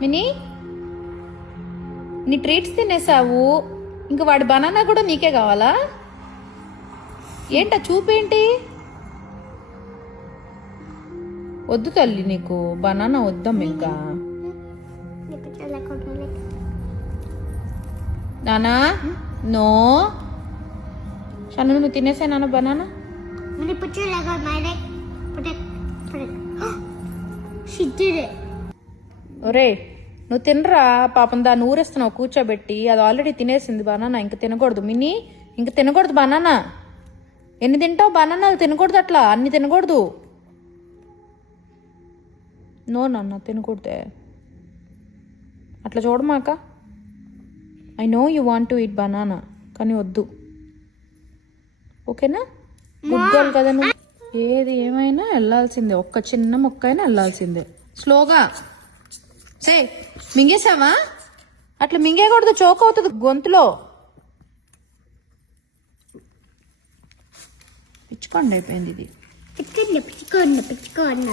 Mini నీ treats తినేసావు, ఇంక వాడి బనానా కూడా నీకే కావాలా? ఏంటా చూపేంటి? వద్దు తల్లి, నీకు బనానా వద్దాం ఇంకా. నానా నో షన్ను, నువ్వు తినేసా నాన్న బనానా? ఒరే నువ్వు తినరా పాపం, దాన్ని ఊరేస్తున్నావు కూర్చోబెట్టి. అది ఆల్రెడీ తినేసింది బనానా, ఇంక తినకూడదు మినీ, ఇంక తినకూడదు బనానా. ఎన్ని తింటావు బనానాలు? తినకూడదు అట్లా, అన్ని తినకూడదు. నో నాన్న తినకూడదే, అట్లా చూడమాక. I know you want to eat banana, కానీ వద్దు, ఓకేనా? గుడ్ గర్ల్ కదా నువ్వు. ఏది ఏమైనా వెళ్ళాల్సిందే, ఒక్క చిన్న మొక్క అయినా వెళ్ళాల్సిందే. స్లోగా సే, మింగేసావా? అట్లా మింగేయకూడదు, చోక్ అవుతుంది గొంతులో. పిచ్చుకోండి అయిపోయింది ఇది, పిచ్చుకోండి.